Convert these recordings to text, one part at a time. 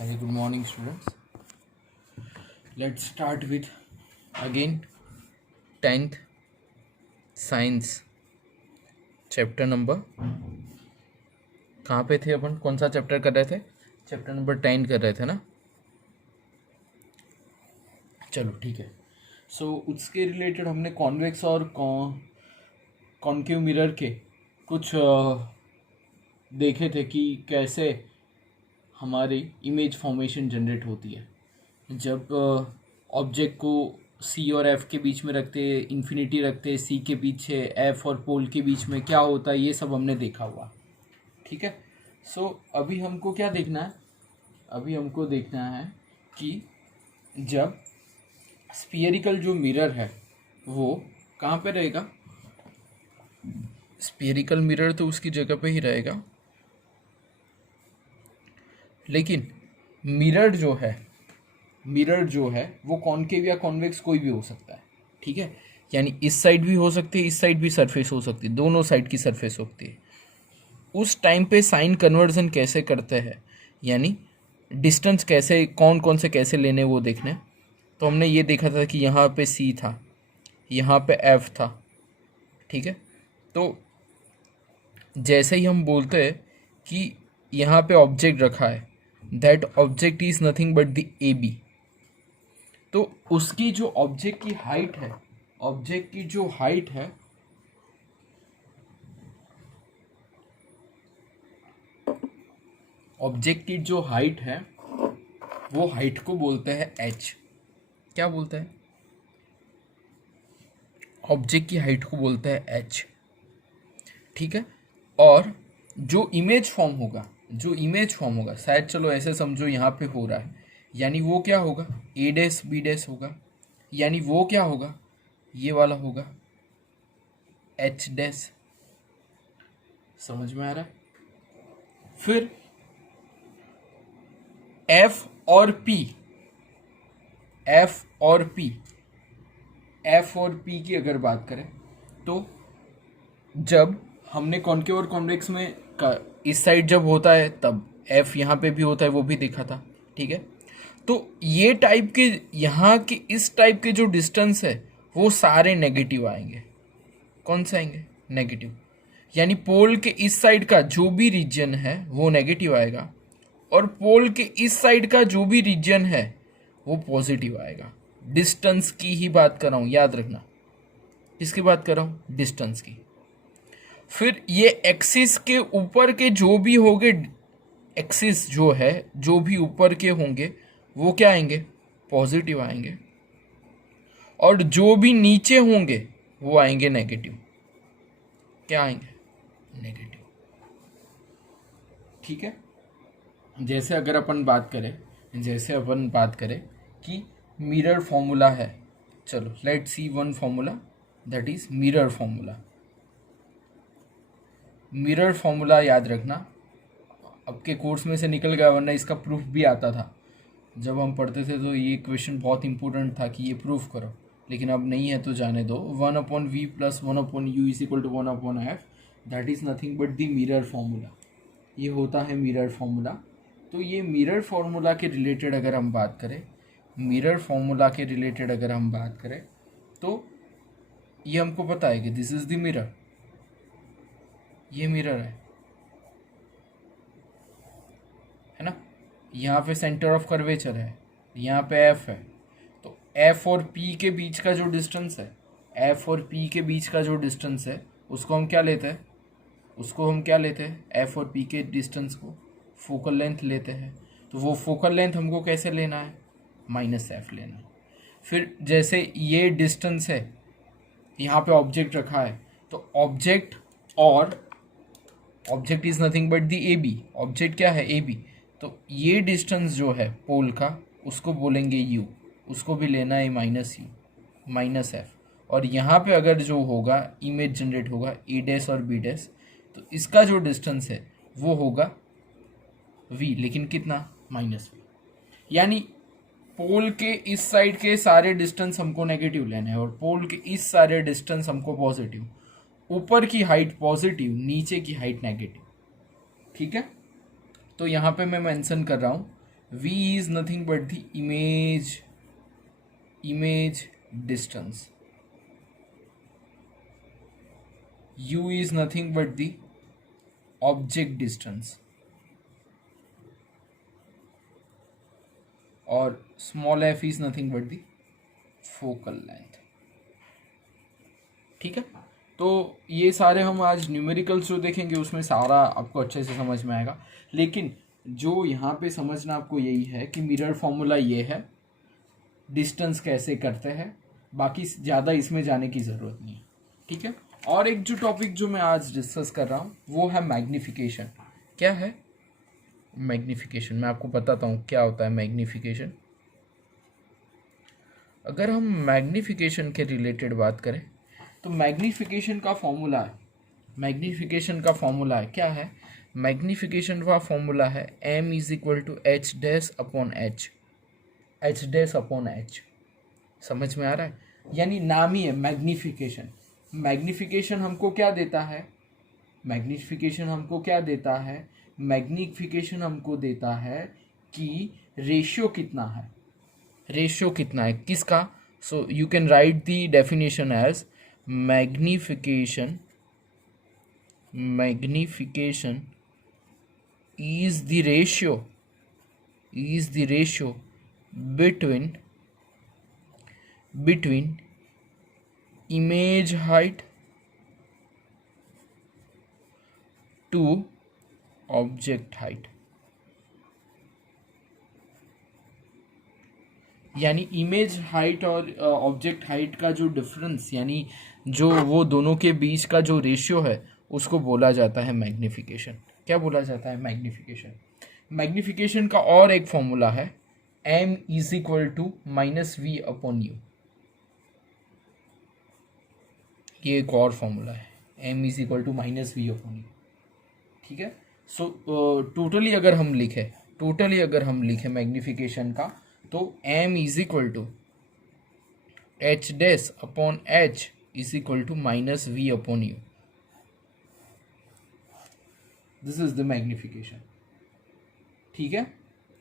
Very good morning, students. Let's start with again 10th science chapter number. कहाँ पे थे अपन? कौन सा चैप्टर कर रहे थे? चैप्टर नंबर 10 कर रहे थे ना? चलो ठीक है. सो उसके रिलेटेड हमने कॉन्वेक्स और कॉन्केव मिरर के कुछ देखे थे कि कैसे हमारी इमेज फॉर्मेशन जनरेट होती है जब ऑब्जेक्ट को सी और एफ के बीच में रखते, इन्फिनिटी रखते, सी के पीछे एफ और पोल के बीच में क्या होता है, ये सब हमने देखा हुआ. ठीक है. सो अभी हमको क्या देखना है? अभी हमको देखना है कि जब स्फीयरिकल जो मिरर है वो कहाँ पे रहेगा. स्फीयरिकल मिरर तो उसकी जगह पे ही रहेगा, लेकिन मिरर जो है वो कॉन्केव या कॉन्वेक्स कोई भी हो सकता है. ठीक है. यानी इस साइड भी हो सकती है, इस साइड भी सरफेस हो सकती है, दोनों साइड की सरफेस होती है. उस टाइम पे साइन कन्वर्जन कैसे करते हैं, यानी डिस्टेंस कैसे, कौन से कैसे लेने वो देखने. तो हमने ये देखा था कि यहाँ पे सी था, यहाँ पे एफ था. ठीक है. तो जैसे ही हम बोलते हैं कि यहाँ पे ऑब्जेक्ट रखा है, that object is nothing but the A B, तो उसकी जो ऑब्जेक्ट की हाइट है, ऑब्जेक्ट की जो हाइट है वो हाइट को बोलते हैं एच. क्या बोलते हैं? ऑब्जेक्ट की हाइट को बोलते हैं एच. ठीक है. और जो इमेज फॉर्म होगा, शायद चलो ऐसे समझो यहाँ पे हो रहा है, यानी वो क्या होगा, ए डैश बी डैश होगा, यानी वो क्या होगा, ये वाला होगा एच डैश. समझ में आ रहा है? फिर एफ और पी की अगर बात करें तो जब हमने कॉन्केव और कॉन्वेक्स में इस साइड जब होता है तब एफ यहाँ पे भी होता है, वो भी देखा था. ठीक है. तो ये टाइप के, यहाँ के इस टाइप के जो डिस्टेंस है वो सारे नेगेटिव आएंगे. कौन से आएंगे? नेगेटिव. यानी पोल के इस साइड का जो भी रीजन है वो नेगेटिव आएगा, और पोल के इस साइड का जो भी रीजन है वो पॉजिटिव आएगा. डिस्टेंस की ही बात कर रहा हूँ, याद रखना. किसकी बात कर रहा हूँ? डिस्टेंस की. फिर ये एक्सिस के ऊपर के जो भी होंगे, एक्सिस जो है जो भी ऊपर के होंगे वो क्या आएंगे? पॉजिटिव आएंगे. और जो भी नीचे होंगे वो आएंगे नेगेटिव. क्या आएंगे? नेगेटिव. ठीक है. जैसे अगर अपन बात करें कि मिरर फॉर्मूला है, चलो let's see one formula, that is mirror formula. याद रखना, अब के कोर्स में से निकल गया, वरना इसका प्रूफ भी आता था. जब हम पढ़ते थे तो ये क्वेश्चन बहुत इंपॉर्टेंट था कि ये प्रूफ करो, लेकिन अब नहीं है तो जाने दो. 1/v + 1/u = 1/f, that is nothing but the mirror formula. ये होता है मिरर फॉर्मूला. तो ये मिरर फॉर्मूला के रिलेटेड अगर हम बात करें, तो ये हमको पता है कि दिस इज द मिरर. ये मिरर है ना. यहाँ पे सेंटर ऑफ कर्वेचर है, यहाँ पे एफ है. तो एफ और पी के बीच का जो डिस्टेंस है, उसको हम क्या लेते हैं? एफ और पी के डिस्टेंस को फोकल लेंथ लेते हैं. तो वो फोकल लेंथ हमको कैसे लेना है? -f लेना है. फिर जैसे ये डिस्टेंस है, यहाँ पे ऑब्जेक्ट रखा है, तो object is nothing but the A B. Object क्या है? A B. तो ये डिस्टेंस जो है पोल का, उसको बोलेंगे u, उसको भी लेना है -f. और यहाँ पे अगर जो होगा इमेज जनरेट होगा ए डैश और बी डैश, तो इसका जो डिस्टेंस है वो होगा v, लेकिन कितना? -v. यानी पोल के इस साइड के सारे डिस्टेंस हमको नेगेटिव लेने हैं, और पोल के इस सारे डिस्टेंस हमको पॉजिटिव. ऊपर की हाइट पॉजिटिव, नीचे की हाइट नेगेटिव. ठीक है. तो यहाँ पे मैं मेंशन कर रहा हूँ v is nothing but the image distance, u is nothing but the object distance, और small f is nothing but the focal length. ठीक है, तो ये सारे हम आज न्यूमेरिकल्स जो देखेंगे उसमें सारा आपको अच्छे से समझ में आएगा. लेकिन जो यहाँ पे समझना आपको यही है कि मिरर फॉर्मूला ये है, डिस्टेंस कैसे करते हैं, बाकी ज़्यादा इसमें जाने की ज़रूरत नहीं है. ठीक है, और एक जो टॉपिक जो मैं आज डिस्कस कर रहा हूँ वो है मैग्नीफिकेशन. क्या है मैग्नीफिकेशन? मैं आपको बताता हूँ क्या होता है मैग्नीफिकेशन. अगर हम मैग्नीफिकेशन के रिलेटेड बात करें तो मैग्नीफिकेशन का फॉर्मूला है, क्या है मैग्नीफिकेशन का फॉर्मूला है m is equal to H dash upon H. समझ में आ रहा है? यानी नाम ही है मैग्नीफिकेशन. मैग्नीफिकेशन हमको क्या देता है? मैग्नीफिकेशन हमको देता है कि रेशियो कितना है किसका. So you can write the definition as magnification is the ratio between image height to object height. यानी इमेज हाइट और ऑब्जेक्ट हाइट का जो डिफरेंस, यानी जो वो दोनों के बीच का जो रेशियो है उसको बोला जाता है मैग्नीफिकेशन. क्या बोला जाता है? मैग्नीफिकेशन. मैग्नीफिकेशन का और एक फॉर्मूला है m is equal to minus V upon U. ये एक और फॉर्मूला है m is equal to minus V upon U. ठीक है, सो टोटली अगर हम लिखें मैग्नीफिकेशन का तो m is equal to H dash upon H is equal to minus V upon U. This is the magnification. ठीक है,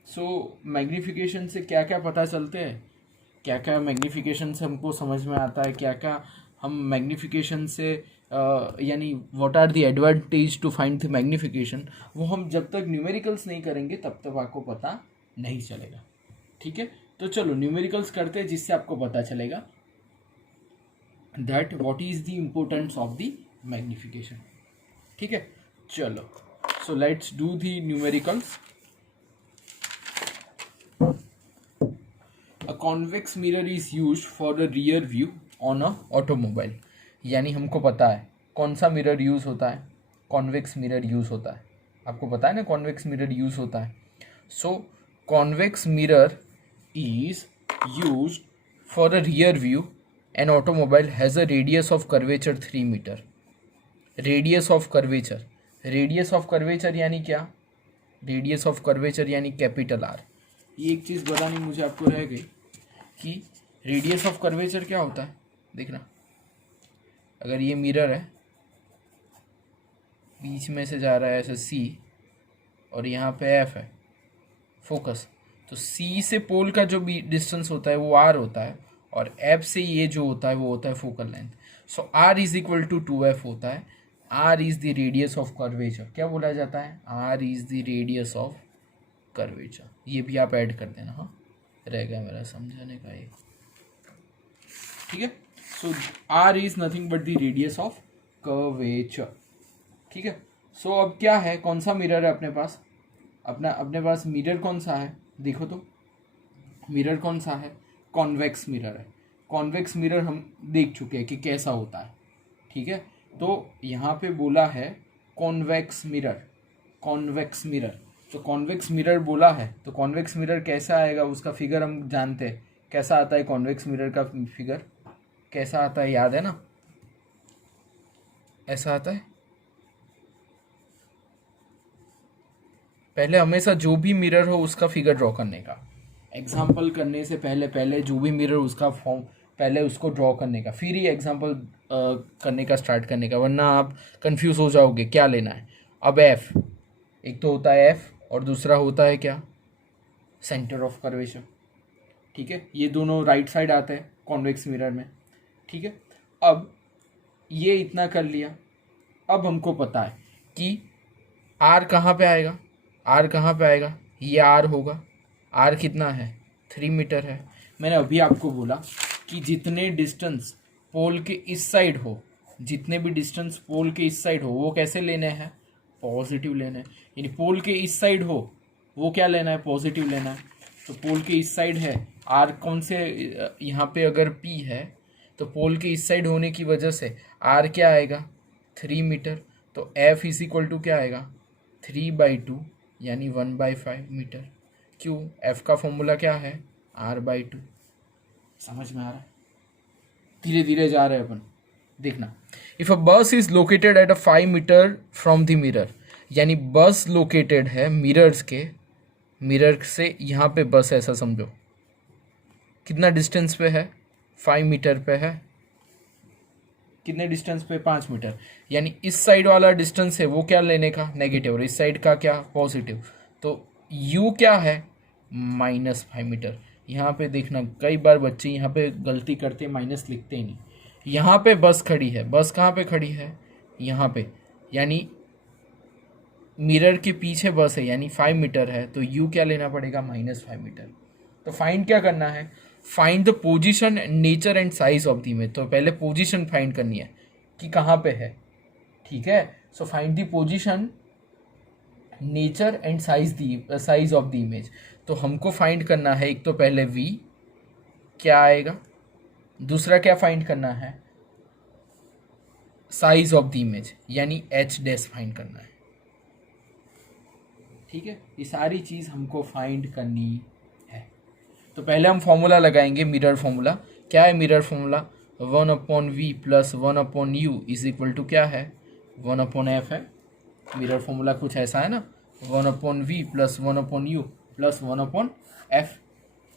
सो मैग्नीफिकेशन से क्या क्या पता चलते हैं, क्या क्या मैग्नीफिकेशन से हमको समझ में आता है, क्या क्या हम मैग्नीफिकेशन से यानी what are the advantage to find the magnification, वो हम जब तक न्यूमेरिकल्स नहीं करेंगे तब तक आपको पता नहीं चलेगा. ठीक है, तो चलो न्यूमेरिकल्स करते हैं जिससे आपको पता चलेगा that what is the importance of the magnification. ठीक है, चलो so let's do the numericals. A convex mirror is used for a rear view on a automobile. यानी हमको पता है कौन सा मिरर यूज होता है, कॉन्वेक्स मिरर यूज होता है. आपको पता है ना कॉन्वेक्स मिरर यूज होता है. So convex mirror is used for a rear view. An automobile has a radius of curvature 3 meter. Radius of curvature यानी क्या? Radius of curvature यानी कैपिटल R. ये एक चीज़ बतानी मुझे आपको रह गई कि रेडियस ऑफ कर्वेचर क्या होता है. देखना, अगर ये मिरर है, बीच में से जा रहा है ऐसे C और यहाँ पे F है फोकस, तो C से पोल का जो भी डिस्टेंस होता है वो R होता है, और F से ये जो होता है वो होता है focal length. So R is equal to 2F होता है. R is the radius of curvature. क्या बोला जाता है? R is the radius of curvature. ये भी आप ऐड कर देना. हाँ, रह गया मेरा समझाने का ये. ठीक है, सो R is nothing but the radius of curvature. ठीक है, सो अब क्या है, कौन सा मिरर है अपने पास? अपने पास मिरर कौन सा है? देखो तो मिरर कौन सा है? कॉन्वेक्स मिरर है. कॉन्वेक्स मिरर हम देख चुके हैं कि कैसा होता है. ठीक है, तो यहाँ पे बोला है कॉन्वेक्स मिरर. तो कॉन्वेक्स मिरर बोला है, तो कॉन्वेक्स मिरर कैसा आएगा उसका फिगर हम जानते हैं. कैसा आता है कॉन्वेक्स मिरर का फिगर? कैसा आता है, याद है ना? ऐसा आता है. पहले हमेशा जो भी मिरर हो उसका फिगर ड्रॉ करने का, एग्जाम्पल करने से पहले जो भी मिरर उसका फॉर्म पहले उसको ड्रॉ करने का, फिर ही एग्जाम्पल करने का स्टार्ट करने का, वरना आप कंफ्यूज हो जाओगे क्या लेना है. अब एफ, एक तो होता है एफ और दूसरा होता है क्या? सेंटर ऑफ कर्वेचर, ठीक है। ये दोनों राइट साइड आते हैं कॉन्वेक्स मिरर में, ठीक है। अब ये इतना कर लिया। अब हमको पता है कि आर कहाँ पे आएगा, आर कहाँ पे आएगा, ये आर होगा। आर कितना है, 3 मीटर है। मैंने अभी आपको बोला कि जितने डिस्टेंस पोल के इस साइड हो, जितने भी डिस्टेंस पोल के इस साइड हो वो कैसे लेने हैं, पॉजिटिव लेना है। यानी पोल के इस साइड हो वो क्या लेना है, पॉजिटिव लेना है। तो पोल के इस साइड है आर, कौन से, यहाँ पे अगर पी है तो पोल के इस साइड होने की वजह से आर क्या आएगा, 3 मीटर। तो एफ इज इक्वल टू क्या आएगा, 3/2 यानी 1/5 मीटर। क्यों, एफ का फॉर्मूला क्या है, r/2। समझ में आ रहा है, धीरे धीरे जा रहे हैं अपन। देखना, if a bus is located at a 5 metre from the mirror, यानी बस लोकेटेड है मिरर्स के, मिरर से यहाँ पे बस, ऐसा समझो। कितना डिस्टेंस पे है, 5 मीटर पे है। कितने डिस्टेंस पे, 5 मीटर। यानी इस साइड वाला डिस्टेंस है वो क्या लेने का, नेगेटिव, और इस साइड का क्या, पॉजिटिव। तो u क्या है, -5 मीटर। यहाँ पे देखना, कई बार बच्चे यहाँ पे गलती करते, माइनस लिखते ही नहीं। यहाँ पे बस खड़ी है, बस कहाँ पे खड़ी है, यहाँ पे, यानी मिरर के पीछे बस है, यानी 5 मीटर है। तो u क्या लेना पड़ेगा, -5 मीटर। तो फाइंड क्या करना है, find the position, nature and size of the image. तो पहले पोजीशन फाइंड करनी है कि कहाँ पे है, ठीक है। So find the position, nature and size of the image. तो हमको फाइंड करना है, एक तो पहले v क्या आएगा, दूसरा क्या फाइंड करना है, साइज ऑफ द इमेज, यानी h' फाइंड करना है, ठीक है। ये सारी चीज़ हमको फाइंड करनी है। तो पहले हम फॉर्मूला लगाएंगे, मिरर फॉर्मूला। क्या है mirror formula, 1/v + 1/u is equal to क्या है, 1/f है। मिरर फॉर्मूला कुछ ऐसा है ना, 1/v + 1/u + 1/f,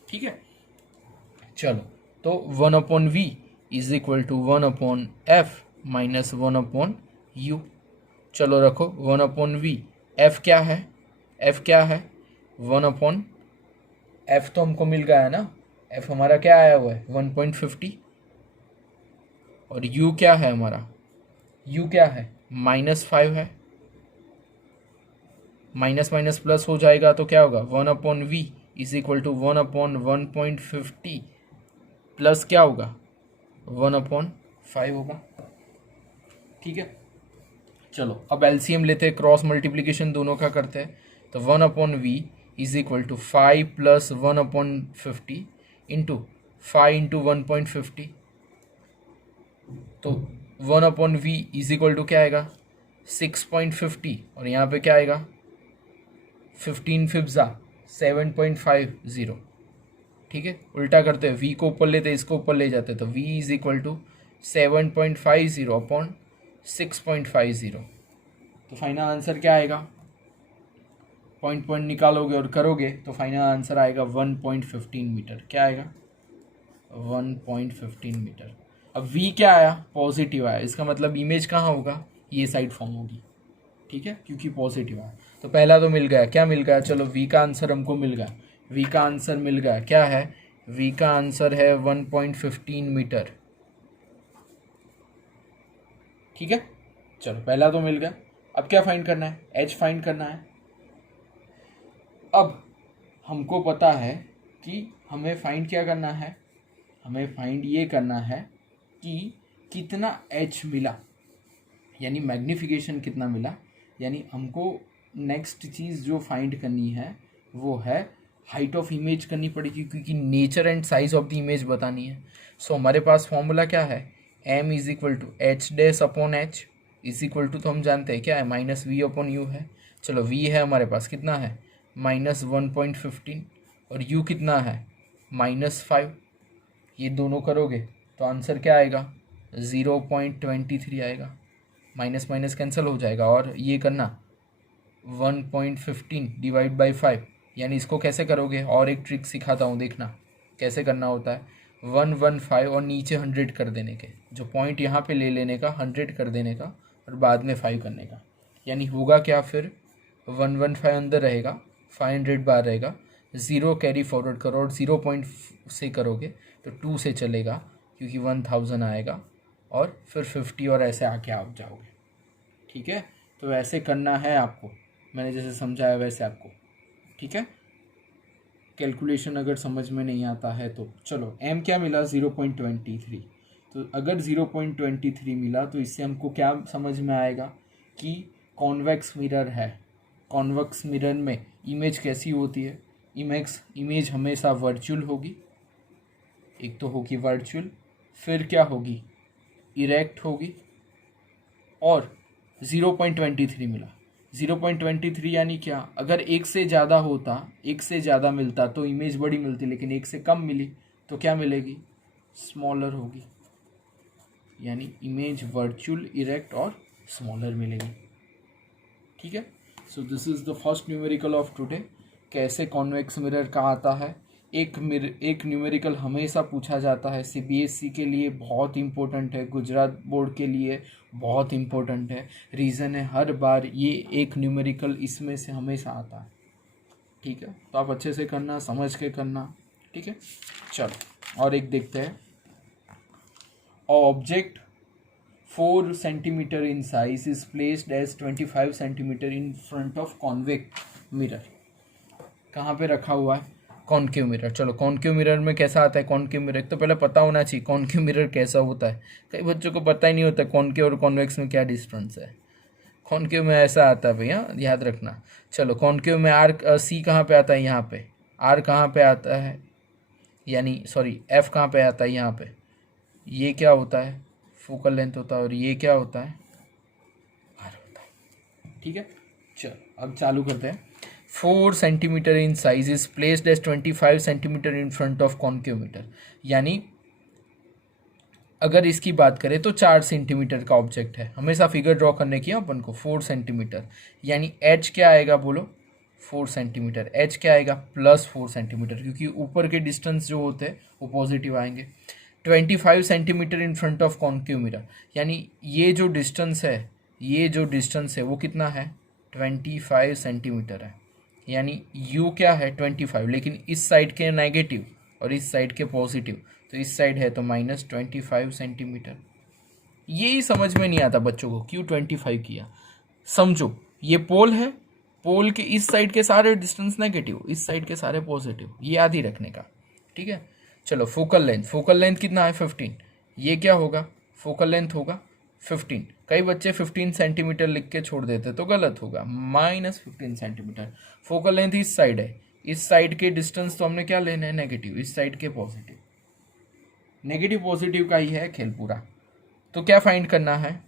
ठीक है। चलो, तो 1/v is equal to 1/f - 1/u। चलो रखो, 1/v, f क्या है, f क्या है, 1/f तो हमको मिल गया है ना, f हमारा क्या आया हुआ है, 1.50। और u क्या है हमारा, u क्या है, -5 है। माइनस माइनस प्लस हो जाएगा तो क्या होगा, 1/v is equal to 1/1.50 plus क्या होगा, 1/5 होगा, ठीक है। चलो अब एलसीएम लेते हैं, क्रॉस मल्टीप्लिकेशन दोनों का करते हैं। तो 1/v is equal to 5 + 1/50 into 5 × 1.50। तो 1/v इज इक्वल टू क्या आएगा, 6.50, और यहाँ पे क्या आएगा, 15 फिफ्जा 7.50, ठीक है। उल्टा करते हैं, v को ऊपर लेते, इसको ऊपर ले जाते, तो v इज इक्वल टू 7.50/6.50। तो फाइनल आंसर क्या आएगा, पॉइंट पॉइंट निकालोगे और करोगे तो फाइनल आंसर आएगा 1.15 मीटर। क्या आएगा, 1.15 मीटर। अब v क्या आया, पॉजिटिव आया, इसका मतलब इमेज कहाँ होगा, ये साइड फॉर्म होगी, ठीक है, क्योंकि पॉजिटिव आया। तो पहला तो मिल गया, क्या मिल गया, चलो v का आंसर हमको मिल गया, v का आंसर मिल गया, क्या है, v का आंसर है 1.15 मीटर, ठीक है। चलो पहला तो मिल गया। अब क्या फाइंड करना है, h फाइंड करना है। अब हमको पता है कि हमें फाइंड क्या करना है, हमें फाइंड ये करना है कि कितना h मिला, यानी मैग्नीफिकेशन कितना मिला। यानी हमको नेक्स्ट चीज़ जो फाइंड करनी है वो है हाइट ऑफ इमेज करनी पड़ेगी, क्योंकि nature and size of the image बतानी है। सो हमारे पास फॉर्मूला क्या है, m is equal to h' is equal to, तो हम जानते हैं क्या है, -v/u है। चलो v है हमारे पास, कितना है, -1.15, और u कितना है, -5। ये दोनों करोगे तो आंसर क्या आएगा, 0.23 आएगा। माइनस माइनस कैंसिल हो जाएगा, और ये करना 1.15 डिवाइड बाई 5, यानी इसको कैसे करोगे, और एक ट्रिक सिखाता हूँ, देखना कैसे करना होता है। 115 और नीचे 100 कर देने के, जो पॉइंट यहाँ पे ले लेने का, 100 कर देने का, और बाद में 5 करने का। यानी होगा क्या फिर, 115 अंदर रहेगा, 500 बाहर रहेगा, ज़ीरो कैरी फॉरवर्ड करो और 0 से करोगे तो 2 से चलेगा क्योंकि 1000 आएगा और फिर 50 और ऐसे आके आप जाओगे। ठीक है, तो ऐसे करना है आपको, मैंने जैसे समझाया वैसे आपको। ठीक है, कैलकुलेशन अगर समझ में नहीं आता है तो चलो, एम क्या मिला 0.23। तो अगर 0.23 मिला तो इससे हमको क्या समझ में आएगा कि कॉन्वेक्स मिरर है। कॉन्वेक्स मिरर में इमेज कैसी होती है? इमेज हमेशा वर्चुअल होगी, एक तो होगी वर्चुअल, फिर क्या होगी, इरेक्ट होगी, और 0.23 मिला। 0.23 यानी क्या, अगर एक से ज़्यादा होता, एक से ज़्यादा मिलता तो इमेज बड़ी मिलती, लेकिन एक से कम मिली तो क्या मिलेगी, स्मॉलर होगी, यानी इमेज वर्चुअल, इरेक्ट और स्मॉलर मिलेगी। ठीक है, so this is the first numerical of today. कैसे कॉन्वेक्स मिरर का आता है। एक न्यूमेरिकल हमेशा पूछा जाता है, सीबीएसई के लिए बहुत इंपॉर्टेंट है, गुजरात बोर्ड के लिए बहुत इंपॉर्टेंट है। रीज़न है हर बार ये एक न्यूमेरिकल इसमें से हमेशा आता है। ठीक है, तो आप अच्छे से करना, समझ के करना। ठीक है, चलो और एक देखते हैं। Object 4 centimetre in size is placed as 25 centimetre in front of convex mirror। कहाँ पे रखा हुआ है, कॉनकेव मिरर। चलो कॉनकेव मिरर में कैसा आता है कॉनकेव मिरर, तो पहले पता होना चाहिए कॉनकेव मिरर कैसा होता है। कई बच्चों को पता ही नहीं होता कॉनकेव और कॉन्वेक्स में क्या डिफरेंस है। कॉनकेव में ऐसा आता है भैया, याद रखना। चलो कॉनकेव में आर सी कहाँ पे आता है, यहाँ पे। आर कहाँ पे आता है, यानी सॉरी एफ कहाँ पे आता है, यहाँ पे। ये क्या होता है, फोकल लेंथ होता है, और ये क्या होता है, आर होता है। ठीक है, चलो अब चालू करते हैं। 4 centimetre in size is placed as 25 centimetre in front of concave mirror. यानी अगर इसकी बात करें तो 4 सेंटीमीटर का ऑब्जेक्ट है, हमेशा फिगर ड्रॉ करने की अपन को 4 सेंटीमीटर, यानी एच क्या आएगा बोलो, 4 सेंटीमीटर। एच क्या आएगा, +4 सेंटीमीटर, क्योंकि ऊपर के डिस्टेंस जो होते हैं वो पॉजिटिव आएंगे। 25 centimetre in front of concave mirror, यानी ये जो डिस्टेंस है, ये जो डिस्टेंस है वो कितना है, 25 सेंटीमीटर है। यानी यू क्या है, 25, लेकिन इस साइड के नेगेटिव और इस साइड के पॉजिटिव, तो इस साइड है तो -25 सेंटीमीटर। यही समझ में नहीं आता बच्चों को, क्यों 25 किया। समझो ये पोल है, पोल के इस साइड के सारे डिस्टेंस नेगेटिव, इस साइड के सारे पॉजिटिव, ये याद ही रखने का। ठीक है, चलो फोकल लेंथ कितना है, 15। ये क्या होगा, फोकल लेंथ होगा 15। कई बच्चे 15 सेंटीमीटर लिख के छोड़ देते तो गलत होगा, -15 सेंटीमीटर। फोकल लेंथ इस साइड है, इस साइड के डिस्टेंस तो हमने क्या लेना है, नेगेटिव, इस साइड के पॉजिटिव। नेगेटिव पॉजिटिव का ही है खेल पूरा। तो क्या फाइंड करना है,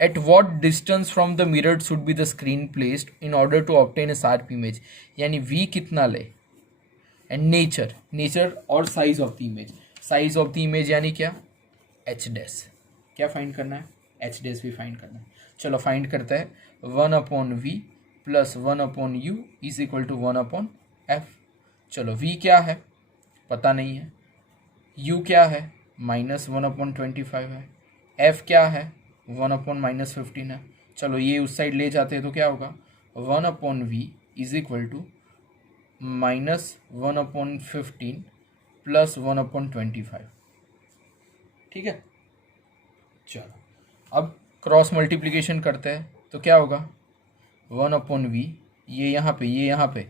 at what distance from the mirror should be the screen placed in order to obtain a sharp image. यानी वी कितना ले, एंड नेचर और size of the image. Size of the image यानी क्या, एच डैश। क्या find करना है, H dash भी फाइंड करना है। चलो फाइंड करते हैं, 1/v + 1/u is equal to 1/f। चलो v क्या है पता नहीं है, u क्या है -1/25 है, f क्या है 1/-15 है। चलो ये उस साइड ले जाते हैं तो क्या होगा, 1/v इज इक्वल टू -1/15 + 1/25। ठीक है, चलो अब क्रॉस मल्टीप्लिकेशन करते हैं तो क्या होगा, 1/v, ये यहाँ पे, ये यहाँ पे,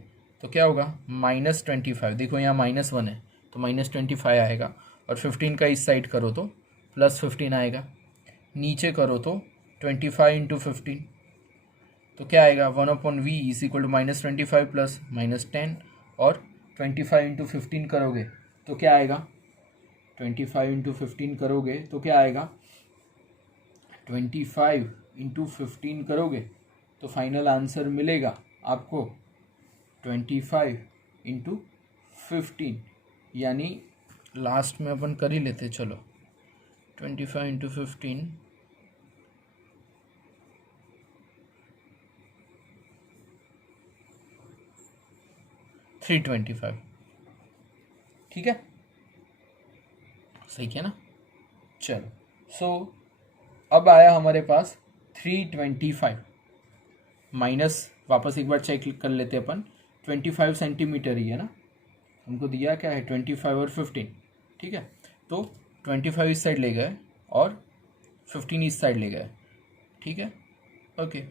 तो क्या होगा -25। देखो यहाँ -1 है तो -25 आएगा, और 15 का इस साइड करो तो +15 आएगा, नीचे करो तो 25 × 15, तो क्या आएगा 1/v इज इक्वल टू -25 + -10, और 25 × 15 करोगे तो क्या आएगा, 25 × 15 करोगे तो क्या आएगा, 25 × 15 करोगे तो फाइनल आंसर मिलेगा आपको 25 × 15, यानी लास्ट में अपन कर ही लेते। चलो 25 × 15 325। ठीक है, सही किया ना। चलो सो अब आया हमारे पास 325 माइनस, वापस एक बार चेक कर लेते अपन, 25 सेंटीमीटर ही है ना, हमको दिया क्या है 25 और 15, ठीक है। तो 25 इस साइड ले गए और 15 इस साइड ले गए, ठीक है, ओके।